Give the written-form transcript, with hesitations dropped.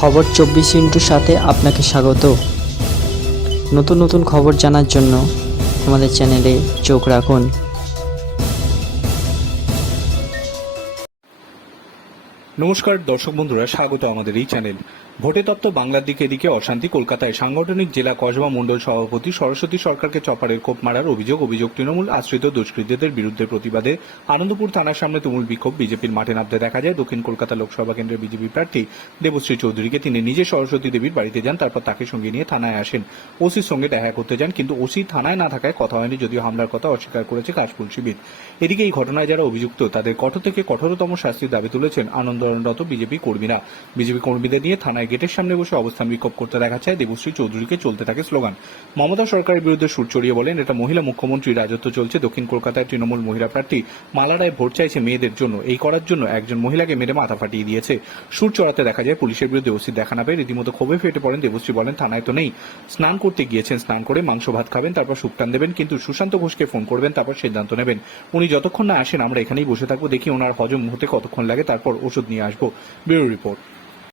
খবর 24 ইন্টুর সাথে আপনাকে স্বাগত। নতুন নতুন খবর জানার জন্য আমাদের চ্যানেলে চোখ রাখুন। নমস্কার দর্শক বন্ধুরা, স্বাগত আমাদের এই চ্যানেল। ভোটে তত্ত্ব বাংলার দিকে এদিকে অশান্তি। কলকাতায় সাংগঠনিক জেলা কসবা মণ্ডল সভাপতি সরস্বতী সরকারকে চপারের কোপ মারার অভিযোগ তৃণমূল আশ্রিত দুষ্কৃতীদের বিরুদ্ধে প্রতিবাদে আনন্দপুর থানার সামনে তুমুল বিক্ষোভ। বিজেপির মাঠে নামতে দেখা যায় দক্ষিণ কলকাতা লোকসভা কেন্দ্রের বিজেপি প্রার্থী দেবশ্রী চৌধুরীকে। তিনি নিজে সরস্বতী দেবীর বাড়িতে যান, তারপর তাকে সঙ্গে নিয়ে থানায় আসেন। ওসির সঙ্গে দেখা করতে যান, কিন্তু ওসি থানায় না থাকায় কথা হয়নি, যদিও হামলার কথা অস্বীকার করেছে কাশফুল শিবির। এদিকে এই ঘটনায় যারা অভিযুক্ত তাদের কঠোর থেকে কঠোরতম শাস্তির দাবি তুলেছেন আন্দোলনরত বিজেপি কর্মীরা। বিজেপি কর্মীদের নিয়ে থানায় গেটের সামনে বসে অবস্থান বিক্ষোভ করতে দেখা যায় দেবশ্রী চৌধুরীকে। চলতে থাকে স্লোগান। মমতা সরকারের বিরুদ্ধে সুর চড়িয়ে বলেন, এটা মহিলা মুখ্যমন্ত্রীর রাজত্ব চলছে। দক্ষিণ কলকাতায় তৃণমূল মহিলা প্রার্থী মালা রায় ভোট চাইছে মেয়েদের জন্য, এই করার জন্য একজন মহিলাকে মেরে মাথা ফাটিয়ে দিয়েছে। সুর চড়াতে দেখা যায় পুলিশের বিরুদ্ধে ওসি দেখা না পেয়ে রীতিমতো ক্ষোভে ফেটে পড়েন দেবশ্রী। বলেন, থানায় তো নেই, স্নান করতে গিয়েছেন, স্নান করে মাংস ভাত খাবেন, তারপর শুকটান দেবেন, কিন্তু সুশান্ত ঘোষকে ফোন করবেন, তারপর সিদ্ধান্ত নেবেন। উনি যতক্ষণ না আসেন আমরা এখানেই বসে থাকবো, দেখি ওনার হজম হতে কতক্ষণ লাগে, তারপর ওষুধ নিয়ে আসবো। Bureau report.